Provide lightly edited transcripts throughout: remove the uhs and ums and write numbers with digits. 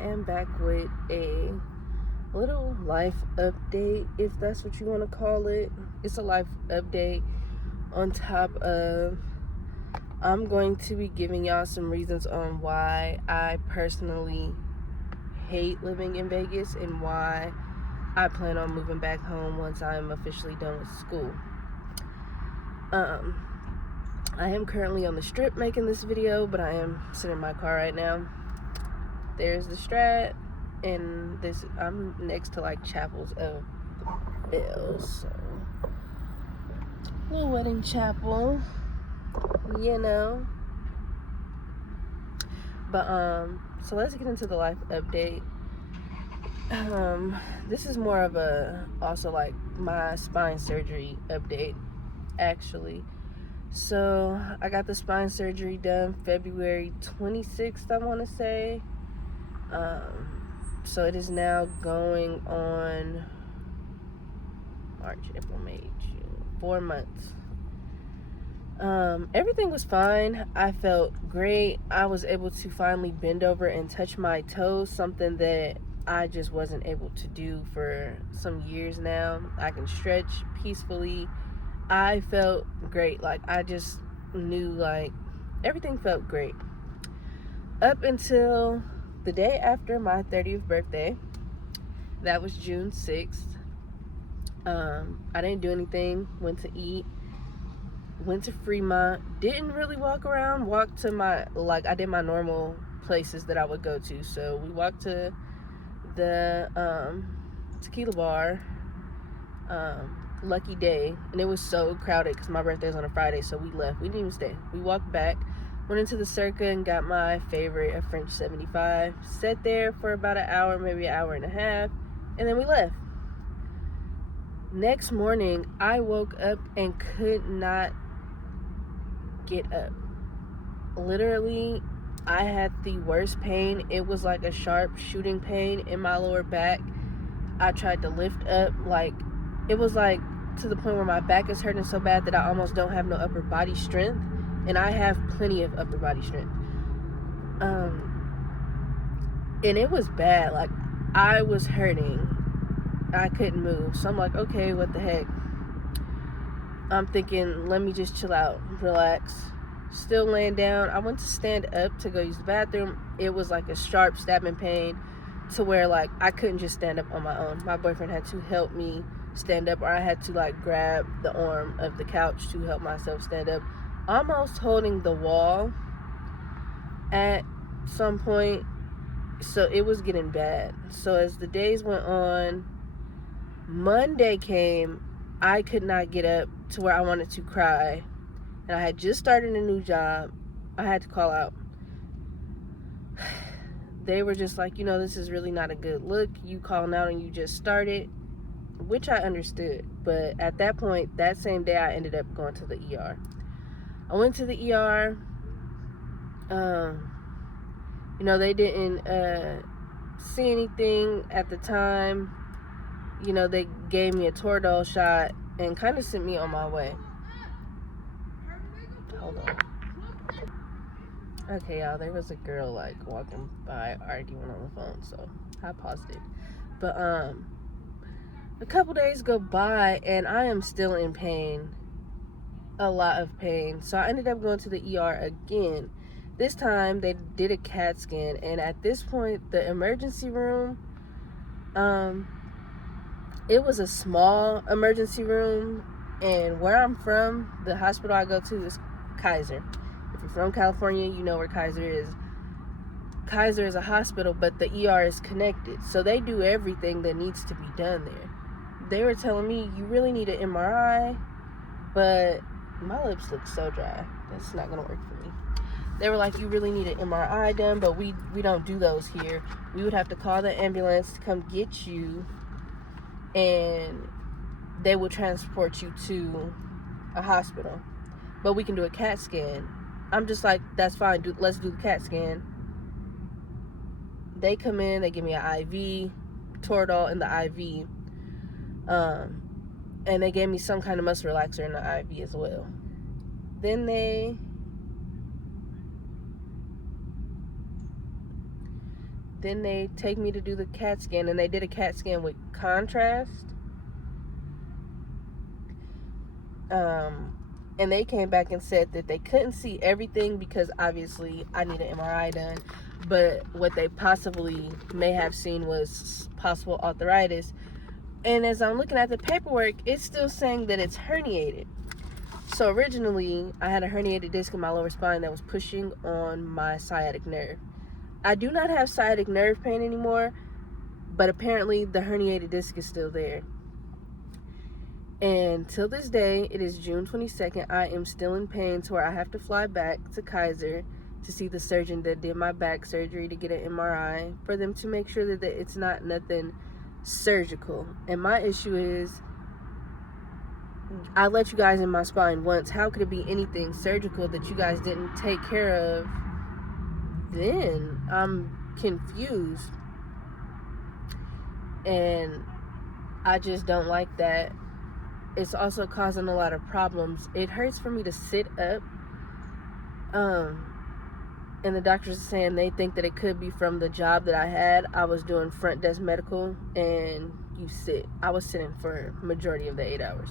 am back with a little life update, if that's what you want to call it. It's a life update on top of I'm going to be giving y'all some reasons on why I personally hate living in Vegas and why I plan on moving back home once I'm officially done with school. I am currently on the Strip making this video, but I am sitting in my car right now. There's the Strat, and I'm next to like Chapels of the Bells, so little wedding chapel, you know. But so let's get into the life update. This is more of a also like my spine surgery update, actually. So I got the spine surgery done February 26th, I want to say. So it is now going on March, April, May, June, 4 months. Everything was fine. I felt great. I was able to finally bend over and touch my toes, something that I just wasn't able to do for some years now. I can stretch peacefully. I felt great. Like, I just knew, like, everything felt great. Up until the day after my 30th birthday. That was June 6th. I didn't do anything. Went to eat. Went to Fremont. Didn't really walk around. Walked to I did my normal places that I would go to. So we walked to the tequila bar, Lucky Day, and it was so crowded because my birthday was on a Friday, so we left. We didn't even stay. We walked back, went into the Circa and got my favorite, a French 75. Sat there for about an hour, maybe an hour and a half, and then we left. Next morning, I woke up and could not get up. Literally, I had the worst pain. It was like a sharp shooting pain in my lower back. I tried to lift up, like, it was like to the point where my back is hurting so bad that I almost don't have no upper body strength, and I have plenty of upper body strength. And it was bad. Like, I was hurting. I couldn't move. So I'm like, okay, what the heck? I'm thinking, let me just chill out, relax. Still laying down. I went to stand up to go use the bathroom. It was like a sharp stabbing pain to where, like, I couldn't just stand up on my own. My boyfriend had to help me stand up, or I had to, like, grab the arm of the couch to help myself stand up, almost holding the wall at some point. So it was getting bad. So as the days went on, Monday came. I could not get up to where I wanted to cry, and I had just started a new job. I had to call out. They were just like, this is really not a good look, you calling out and you just started, which I understood. But at that point, that same day, I ended up going to the ER. I went to the ER. They didn't see anything at the time. They gave me a Toradol shot and kind of sent me on my way. Hold on. Okay, y'all, there was a girl, like, walking by. I already went on the phone, so I paused it. But, a couple days go by, and I am still in pain. A lot of pain. So I ended up going to the ER again. This time, they did a CAT scan, and at this point, the emergency room, it was a small emergency room, and where I'm from, the hospital I go to is Kaiser. If you're from California, you know where Kaiser is. Kaiser is a hospital, but the ER is connected, so they do everything that needs to be done there. They were telling me, you really need an MRI, but my lips look so dry. That's not going to work for me. They were like, you really need an MRI done, but we don't do those here. We would have to call the ambulance to come get you, and they will transport you to a hospital. But we can do a CAT scan. I'm just like, that's fine. Let's do the CAT scan. They come in, they give me an IV, Toradol in the IV. And they gave me some kind of muscle relaxer in the IV as well. Then Then they take me to do the CAT scan, and they did a CAT scan with contrast. And they came back and said that they couldn't see everything because obviously I need an MRI done. But what they possibly may have seen was possible arthritis. And as I'm looking at the paperwork, it's still saying that it's herniated. So originally, I had a herniated disc in my lower spine that was pushing on my sciatic nerve. I do not have sciatic nerve pain anymore, but apparently the herniated disc is still there. And till this day, it is June 22nd, I am still in pain to where I have to fly back to Kaiser to see the surgeon that did my back surgery to get an MRI for them to make sure that it's not nothing surgical. And my issue is, I let you guys in my spine once. How could it be anything surgical that you guys didn't take care of then? I'm confused. And I just don't like that. It's also causing a lot of problems. It hurts for me to sit up. And the doctors are saying they think that it could be from the job that I had. I was doing front desk medical, and you sit. I was sitting for majority of the 8 hours.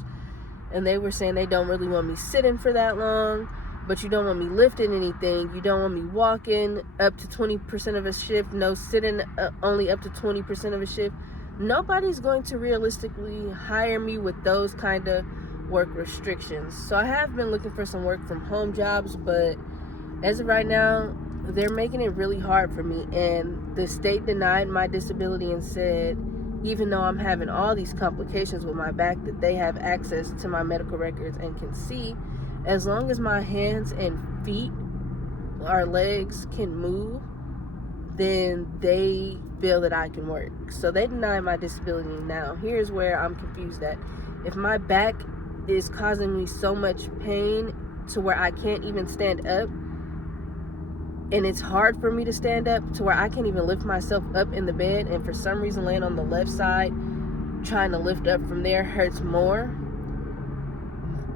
And they were saying they don't really want me sitting for that long, but you don't want me lifting anything. You don't want me walking up to 20% of a shift. No, sitting only up to 20% of a shift. Nobody's going to realistically hire me with those kind of work restrictions. So I have been looking for some work from home jobs, but as of right now, they're making it really hard for me. And the state denied my disability and said, even though I'm having all these complications with my back, that they have access to my medical records and can see, as long as my hands and feet or legs can move, then they feel that I can work. So they deny my disability now. Here's where I'm confused at. If my back is causing me so much pain to where I can't even stand up, and it's hard for me to stand up to where I can't even lift myself up in the bed, and for some reason laying on the left side trying to lift up from there hurts more,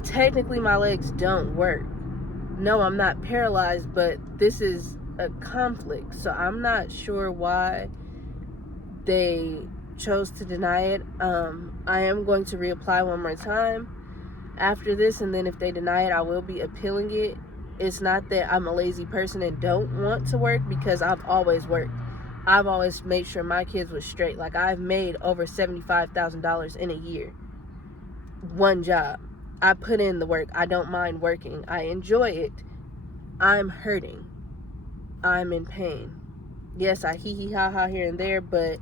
technically my legs don't work. No, I'm not paralyzed, but this is a conflict. So I'm not sure why they chose to deny it. I am going to reapply one more time after this, and then if they deny it, I will be appealing it. It's not that I'm a lazy person and don't want to work, because I've always worked. I've always made sure my kids was straight. Like, I've made over $75,000 in a year. One job. I put in the work. I don't mind working. I enjoy it. I'm hurting. I'm in pain. Yes, I hee hee ha ha here and there, but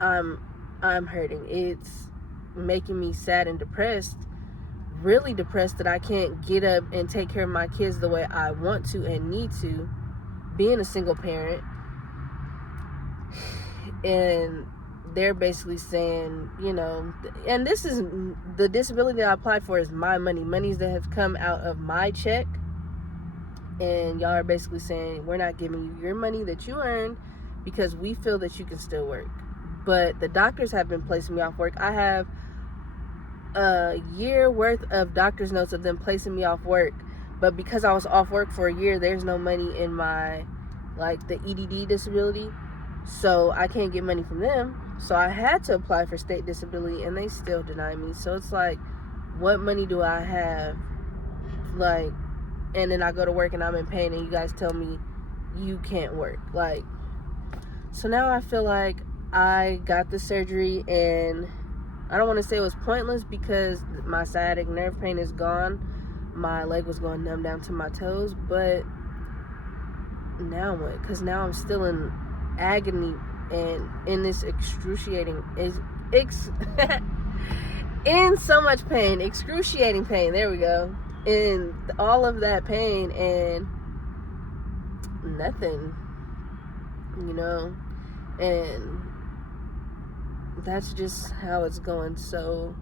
I'm hurting. It's making me sad and depressed. Really depressed that I can't get up and take care of my kids the way I want to and need to, being a single parent. And they're basically saying, you know, and this is the disability that I applied for is my monies that have come out of my check, and y'all are basically saying we're not giving you your money that you earned because we feel that you can still work. But the doctors have been placing me off work. I have a year worth of doctor's notes of them placing me off work, but because I was off work for a year, there's no money in my, like, the EDD disability, so I can't get money from them. So I had to apply for state disability, and they still deny me. So it's like, what money do I have? Like, and then I go to work and I'm in pain, and you guys tell me you can't work. Like, so now I feel like I got the surgery, and I don't want to say it was pointless because my sciatic nerve pain is gone. My leg was going numb down to my toes, but now what? Because now I'm still in agony and in this excruciating, in so much pain, excruciating pain, there we go, in all of that pain and nothing, you know, and that's just how it's going so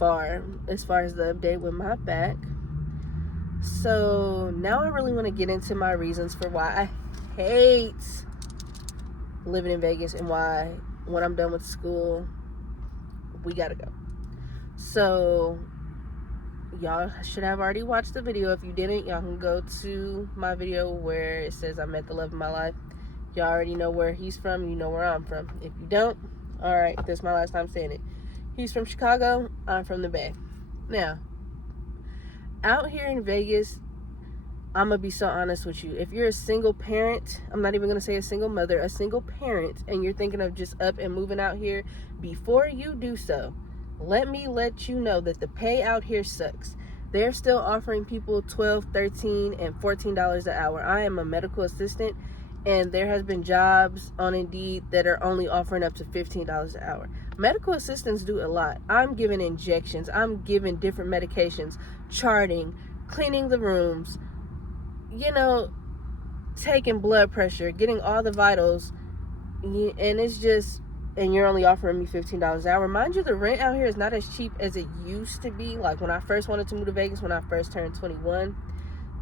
far as the update with my back. So now I really want to get into my reasons for why I hate living in Vegas and why when I'm done with school we gotta go. So y'all should have already watched the video. If you didn't, y'all can go to my video where it says I met the love of my life. Y'all already know where he's from. You know where I'm from. If you don't, all right, this is my last time saying it. He's from Chicago. I'm from the Bay. Now, out here in Vegas, I'm going to be so honest with you. If you're a single parent, I'm not even going to say a single mother, a single parent, and you're thinking of just up and moving out here, before you do so, let me let you know that the pay out here sucks. They're still offering people $12, $13, and $14 an hour. I am a medical assistant, and there has been jobs on Indeed that are only offering up to $15 an hour. Medical assistants do a lot. I'm giving injections. I'm giving different medications, charting, cleaning the rooms, taking blood pressure, getting all the vitals, and it's just, and you're only offering me $15 an hour. Mind you, the rent out here is not as cheap as it used to be. Like when I first wanted to move to Vegas, when I first turned 21,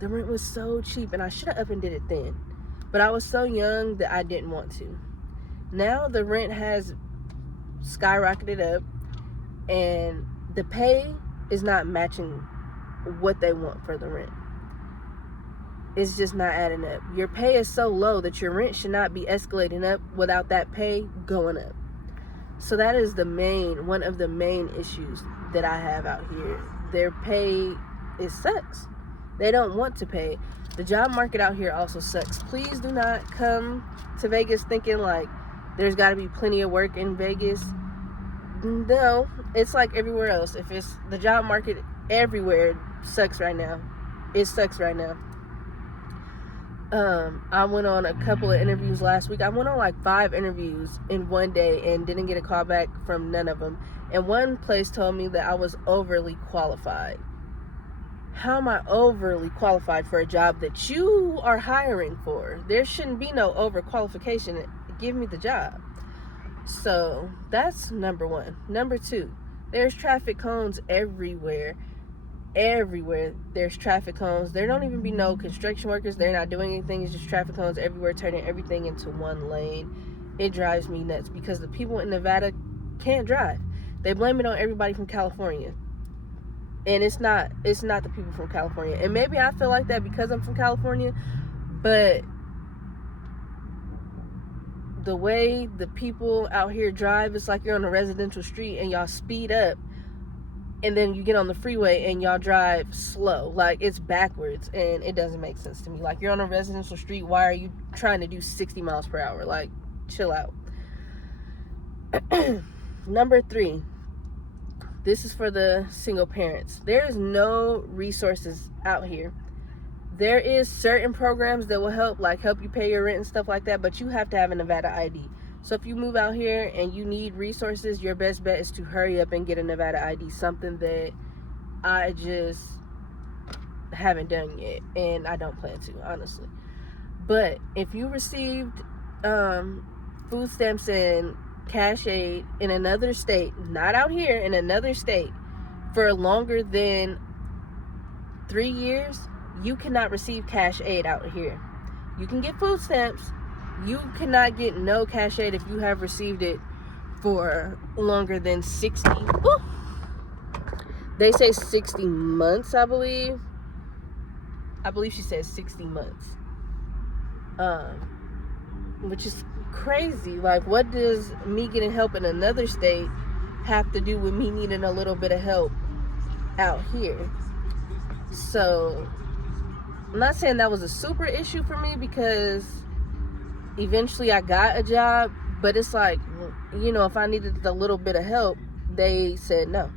the rent was so cheap, and I should have up and did it then. But I was so young that I didn't want to. Now the rent has skyrocketed up, and the pay is not matching what they want for the rent. It's just not adding up. Your pay is so low that your rent should not be escalating up without that pay going up. So that is one of the main issues that I have out here. Their pay, it sucks. They don't want to pay. The job market out here also sucks. Please do not come to Vegas thinking like there's got to be plenty of work in Vegas. No, it's like everywhere else. If it's the job market everywhere sucks right now. It sucks right now. I went on a couple of interviews last week. I went on like 5 interviews in one day and didn't get a call back from none of them. And one place told me that I was overly qualified. How am I overly qualified for a job that you are hiring for? There shouldn't be no overqualification. Give me the job. So that's number 1. Number 2, there's traffic cones everywhere. Everywhere there's traffic cones. There don't even be no construction workers. They're not doing anything. It's just traffic cones everywhere, turning everything into one lane. It drives me nuts because the people in Nevada can't drive. They blame it on everybody from California, and it's not the people from California. And maybe I feel like that because I'm from California, but the way the people out here drive, it's like you're on a residential street and y'all speed up, and then you get on the freeway and y'all drive slow. Like, it's backwards, and it doesn't make sense to me. Like, you're on a residential street. Why are you trying to do 60 miles per hour? Like, chill out. Number 3. This is for the single parents. There is no resources out here. There is certain programs that will help you pay your rent and stuff like that, but you have to have a Nevada ID. So if you move out here and you need resources, your best bet is to hurry up and get a Nevada ID, something that I just haven't done yet, and I don't plan to, honestly. But if you received food stamps and cash aid in another state, not out here, in another state, for longer than 3 years, you cannot receive cash aid out here. You can get food stamps. You cannot get no cash aid if you have received it for longer than 60. Ooh. They say 60 months, I believe. I believe she said 60 months. Which is crazy. Like, what does me getting help in another state have to do with me needing a little bit of help out here? So, I'm not saying that was a super issue for me because eventually I got a job, but it's like, if I needed a little bit of help, they said no,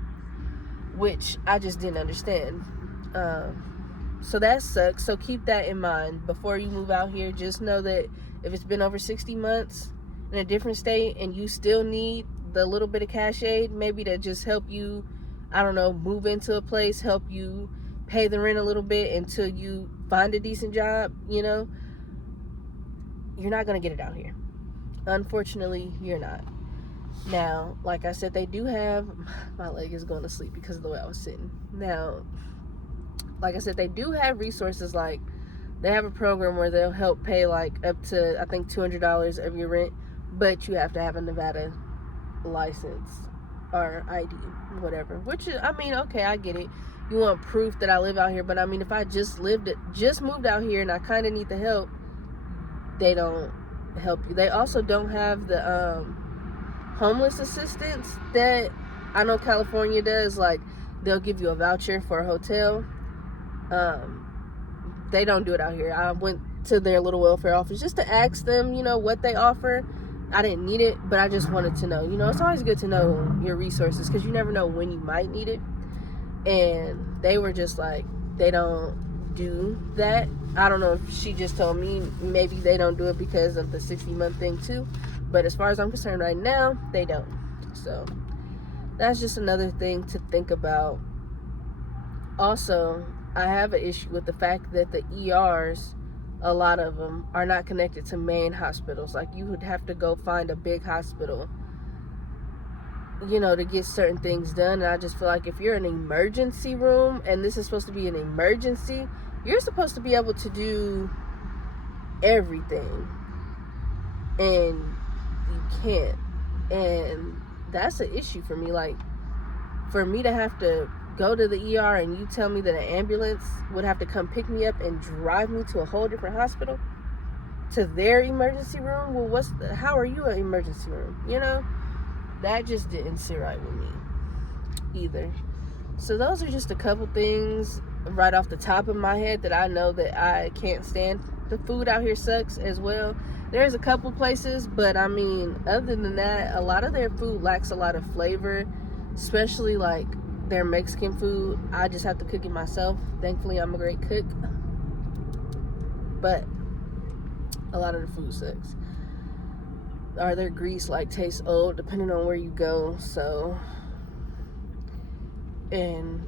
which I just didn't understand. So that sucks. So keep that in mind before you move out here. Just know that if it's been over 60 months in a different state and you still need the little bit of cash aid, maybe to just help you, I don't know, move into a place, help you pay the rent a little bit until you find a decent job, you're not going to get it out here. Unfortunately, you're not. Now, like I said, they do have, my leg is going to sleep because of the way I was sitting. Now, like I said, they do have resources, like they have a program where they'll help pay like up to, I think, $200 of your rent, but you have to have a Nevada license or ID, whatever. Which is, okay, I get it. You want proof that I live out here, but if I just moved out here and I kind of need the help, they don't help you. They also don't have the homeless assistance that I know California does. Like, they'll give you a voucher for a hotel. They don't do it out here. I went to their little welfare office just to ask them, what they offer. I didn't need it, but I just wanted to know. It's always good to know your resources because you never know when you might need it. And they were just like, they don't do that. I don't know if she just told me maybe they don't do it because of the 60-month thing too. But as far as I'm concerned right now, they don't. So that's just another thing to think about. Also, I have an issue with the fact that the ERs, a lot of them, are not connected to main hospitals. Like, you would have to go find a big hospital, to get certain things done. And I just feel like if you're in an emergency room, and this is supposed to be an emergency, you're supposed to be able to do everything. And you can't. And that's an issue for me. Like, for me to have to go to the ER and you tell me that an ambulance would have to come pick me up and drive me to a whole different hospital, to their emergency room. Well, how are you an emergency room? That just didn't sit right with me either. So those are just a couple things right off the top of my head that I know that I can't stand. The food out here sucks as well. There's a couple places, but I mean, other than that, a lot of their food lacks a lot of flavor, especially like their Mexican food. I just have to cook it myself. Thankfully, I'm a great cook, but a lot of the food sucks. Or their grease tastes old depending on where you go. So, and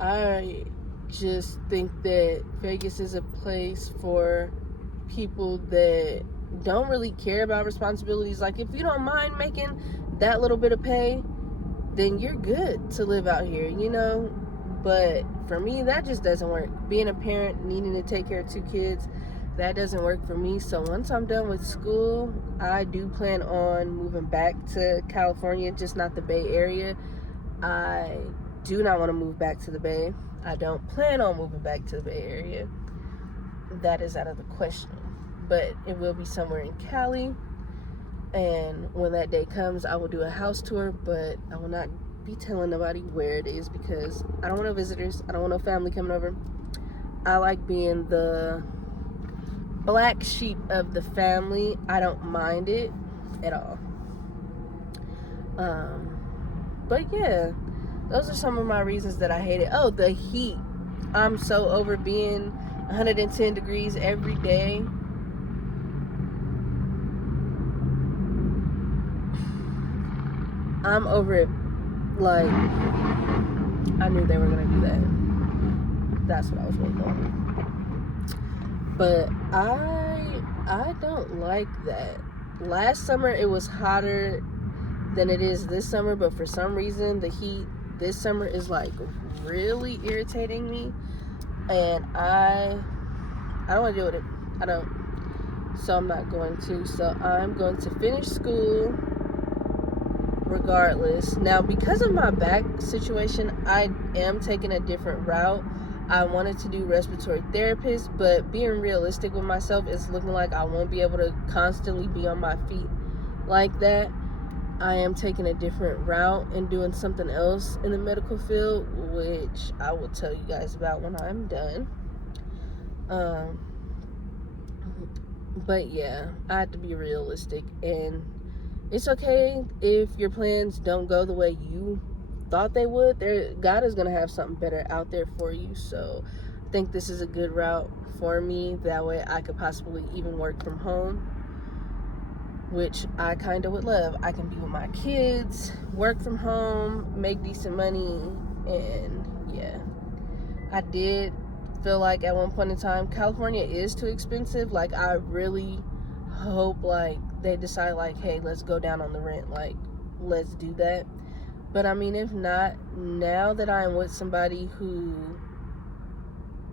I just think that Vegas is a place for people that don't really care about responsibilities. Like, if you don't mind making that little bit of pay, then you're good to live out here, But for me, that just doesn't work. Being a parent, needing to take care of 2 kids, that doesn't work for me. So once I'm done with school, I do plan on moving back to California, just not the Bay Area. I do not want to move back to the Bay. I don't plan on moving back to the Bay Area. That is out of the question. But it will be somewhere in Cali. And when that day comes, I will do a house tour, but I will not be telling nobody where it is because I don't want no visitors. I don't want no family coming over. I like being the black sheep of the family. I don't mind it at all. But yeah, those are some of my reasons that I hate it. Oh, the heat. I'm so over being 110 degrees every day. I'm over it. Like, I knew they were gonna do that. That's what I was waiting on. But I don't like that. Last summer it was hotter than it is this summer, but for some reason the heat this summer is really irritating me, and I don't want to deal with it. I don't. So I'm not going to. So I'm going to finish school regardless. Now, because of my back situation, I am taking a different route. I wanted to do respiratory therapist, but being realistic with myself, it's looking like I won't be able to constantly be on my feet like that. I am taking a different route and doing something else in the medical field, which I will tell you guys about when I'm done. But yeah, I have to be realistic, and it's okay if your plans don't go the way you thought they would. God is going to have something better out there for you. So I think this is a good route for me. That way I could possibly even work from home, which I kind of would love. I can be with my kids, work from home, make decent money, and yeah. I did feel like at one point in time California is too expensive. I really hope they decide hey, let's go down on the rent, let's do that. But I mean, if not, now that I am with somebody who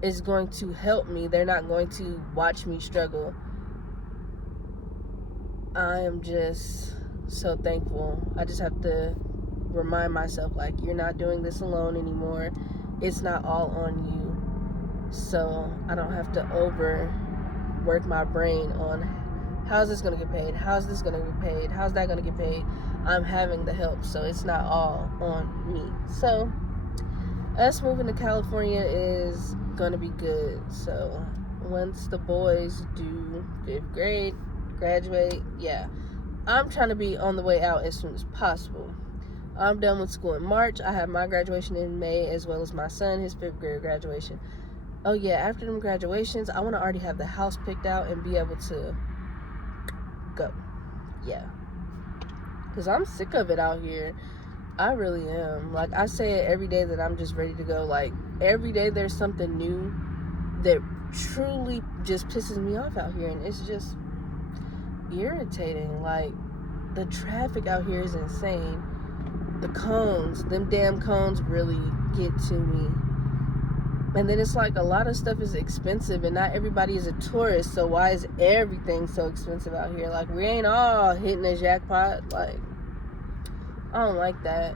is going to help me, they're not going to watch me struggle. I am just so thankful. I just have to remind myself you're not doing this alone anymore. It's not all on you. So I don't have to overwork my brain on How's this going to get paid? How's this going to get paid? How's that going to get paid? I'm having the help, so it's not all on me. So us moving to California is going to be good. So once the boys do 5th grade, graduate, yeah, I'm trying to be on the way out as soon as possible. I'm done with school in March. I have my graduation in May, as well as my son, his 5th grade graduation. Oh yeah, after them graduations, I want to already have the house picked out and be able to go. Yeah, because I'm sick of it out here. I really am. Like, I say it every day that I'm just ready to go. Like, every day there's something new that truly just pisses me off out here, and it's just irritating. Like, the traffic out here is insane. The cones, them damn cones really get to me. And then it's like a lot of stuff is expensive, and not everybody is a tourist, so why is everything so expensive out here? Like, we ain't all hitting a jackpot. Like, I don't like that.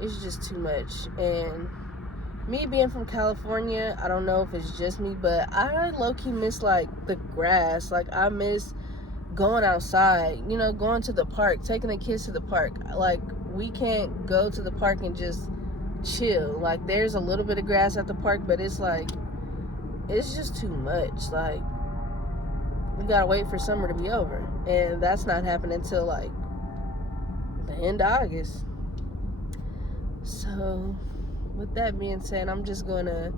It's just too much. And me being from California, I don't know if it's just me, but I low-key miss, like, the grass. Like, I miss going outside, you know, going to the park, taking the kids to the park. Like, we can't go to the park and just chill. Like, there's a little bit of grass at the park, but it's like, it's just too much. Like, we gotta wait for summer to be over, and that's not happening until like the end of August. So with that being said, I'm just gonna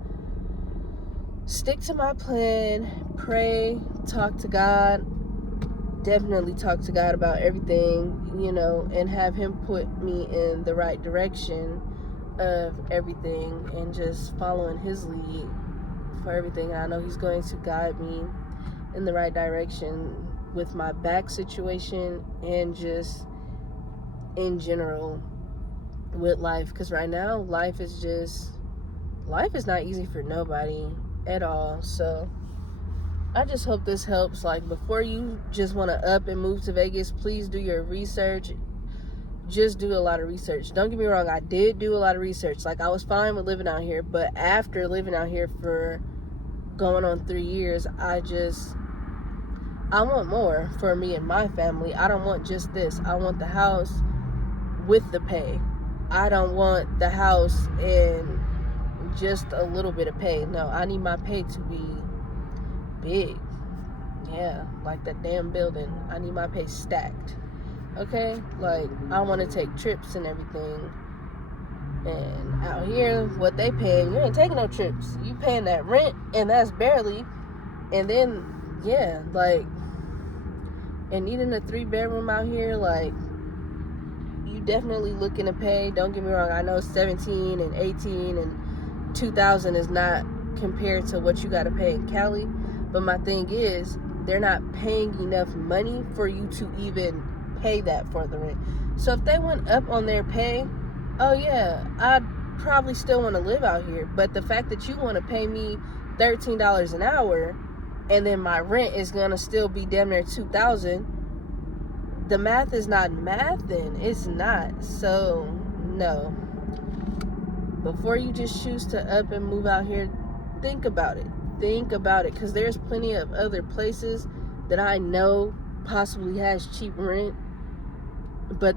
stick to my plan, pray, talk to God, definitely talk to God about everything, you know, and have him put me in the right direction of everything, and just following his lead for everything. And I know he's going to guide me in the right direction with my back situation and just in general with life, because right now life is not easy for nobody at all. So I just hope this helps. Like, before you just want to up and move to Vegas, please do your research. Just do a lot of research. Don't get me wrong, I did do a lot of research. Like, I was fine with living out here, but after living out here for going on 3 years, I want more for me and my family. I don't want just this. I want the house with the pay. I don't want the house and just a little bit of pay. No, I need my pay to be big. Yeah, like that damn building. I need my pay stacked. Okay? Like, I want to take trips and everything. And out here, what they paying, you ain't taking no trips. You paying that rent, and that's barely. And then, yeah, like, and needing a 3-bedroom out here, like, you definitely looking to pay. Don't get me wrong, I know 17 and 18 and 2,000 is not compared to what you got to pay in Cali. But my thing is, they're not paying enough money for you to even pay that for the rent. So if they went up on their pay, oh yeah, I'd probably still want to live out here. But the fact that you want to pay me $13 an hour, and then my rent is gonna still be damn near 2,000, the math is not mathing. It's not. So no, before you just choose to up and move out here, think about it, because there's plenty of other places that I know possibly has cheap rent, but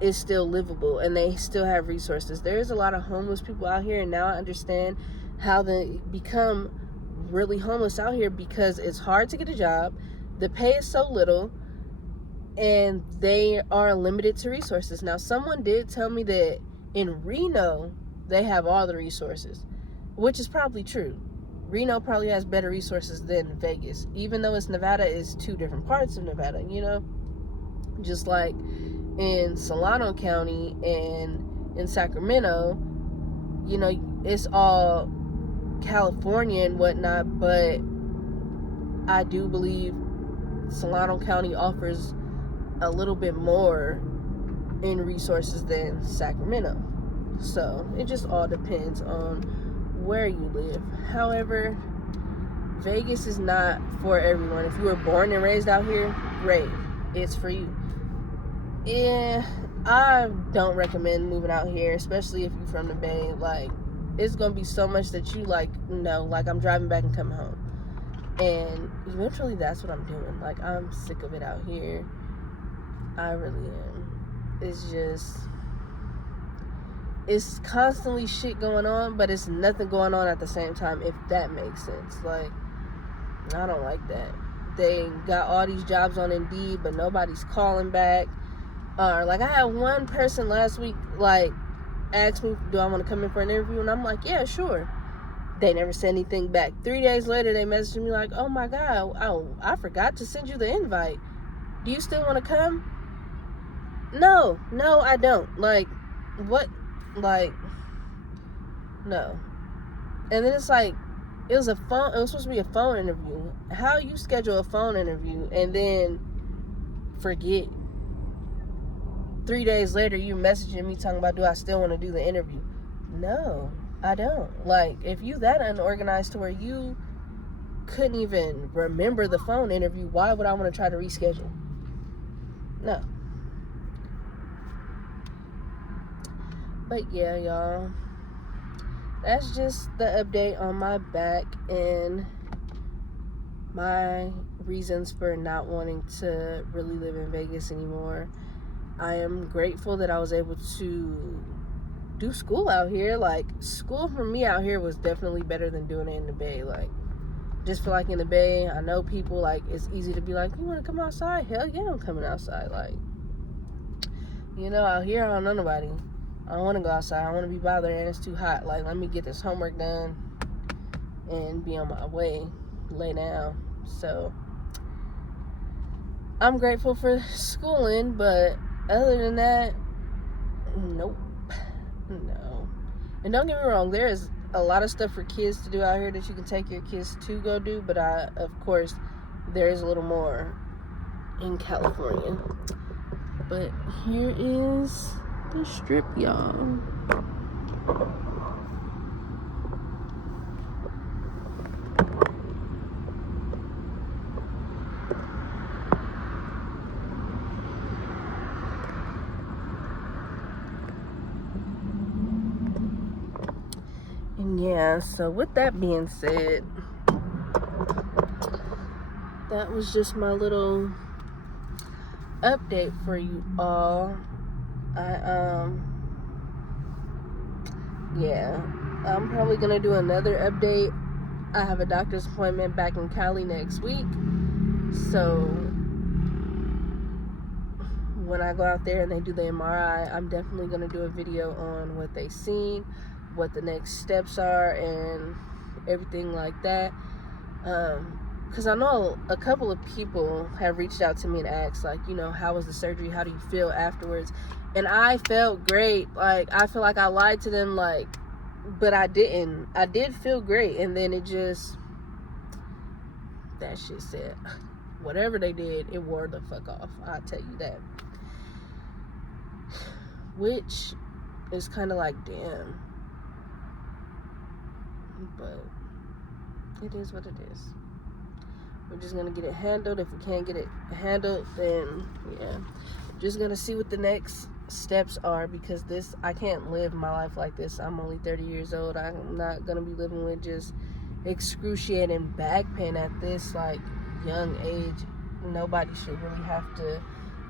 it's still livable, and they still have resources. There's a lot of homeless people out here, and now I understand how they become really homeless out here, because it's hard to get a job, the pay is so little, and they are limited to resources. Now, someone did tell me that in Reno they have all the resources, which is probably true. Reno probably has better resources than Vegas, even though it's Nevada, is 2 different parts of Nevada, you know? Just like in Solano County and in Sacramento, you know, it's all California and whatnot, but I do believe Solano County offers a little bit more in resources than Sacramento. So it just all depends on where you live. However, Vegas is not for everyone. If you were born and raised out here, great, it's for you. Yeah, I don't recommend moving out here, especially if you're from the Bay. Like, it's gonna be so much that you like, no, like, I'm driving back and coming home. And eventually that's what I'm doing. Like, I'm sick of it out here. I really am. It's constantly shit going on, but it's nothing going on at the same time, if that makes sense. Like, I don't like that. They got all these jobs on Indeed, but nobody's calling back. Like, I had one person last week, like, ask me, do I want to come in for an interview? And I'm like, yeah, sure. They never said anything back. 3 days later, they messaged me like, oh my God, I forgot to send you the invite. Do you still want to come? No, I don't. Like, what? Like, no. And then it's like, it was supposed to be a phone interview. How you schedule a phone interview and then forget? 3 days later, you messaging me talking about, do I still want to do the interview? No, I don't. Like, if you that unorganized to where you couldn't even remember the phone interview, why would I want to try to reschedule? No. But yeah, y'all, that's just the update on my back and my reasons for not wanting to really live in Vegas anymore. I am grateful that I was able to do school out here. Like, school for me out here was definitely better than doing it in the Bay. Like, just feel like in the Bay, I know people, like, it's easy to be like, you want to come outside? Hell yeah, I'm coming outside. Like, you know, out here, I don't know nobody. I don't want to go outside. I don't want to be bothered, and it's too hot. Like, let me get this homework done and be on my way, lay down. So, I'm grateful for schooling, but other than that, nope. No. And don't get me wrong, there is a lot of stuff for kids to do out here that you can take your kids to go do, but of course, there is a little more in California. But here is the Strip, y'all. And yeah, so with that being said, that was just my little update for you all. Yeah, I'm probably gonna do another update. I have a doctor's appointment back in Cali next week, so when I go out there and they do the MRI, I'm definitely gonna do a video on what they seen, what the next steps are, and everything like that. Because I know a couple of people have reached out to me and asked, like, you know, how was the surgery? How do you feel afterwards? And I felt great. Like, I feel like I lied to them, like, but I didn't. I did feel great. And then it just, that shit said, whatever they did, it wore the fuck off. I'll tell you that. Which is kind of like, damn. But it is what it is. We're just gonna get it handled. If we can't get it handled, then yeah, just gonna see what the next steps are, because I can't live my life like this. I'm only 30 years old. I'm not gonna be living with just excruciating back pain at this like young age. Nobody should really have to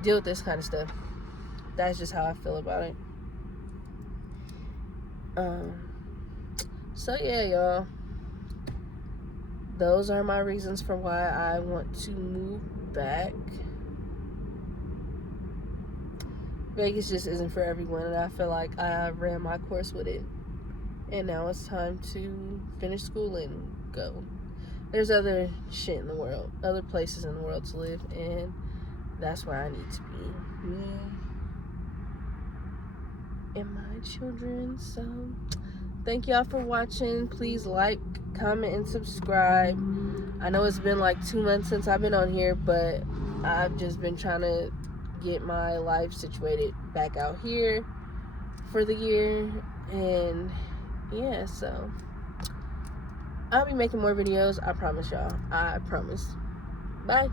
deal with this kind of stuff. That's just how I feel about it. So yeah, y'all, those are my reasons for why I want to move back. Vegas just isn't for everyone, and I feel like I ran my course with it, and now it's time to finish school and go. There's other shit in the world, other places in the world to live, and that's where I need to be. Me and my children. So thank y'all for watching. Please like, comment, and subscribe. I know it's been like 2 months since I've been on here, but I've just been trying to get my life situated back out here for the year. And yeah, so I'll be making more videos. I promise y'all. I promise. Bye.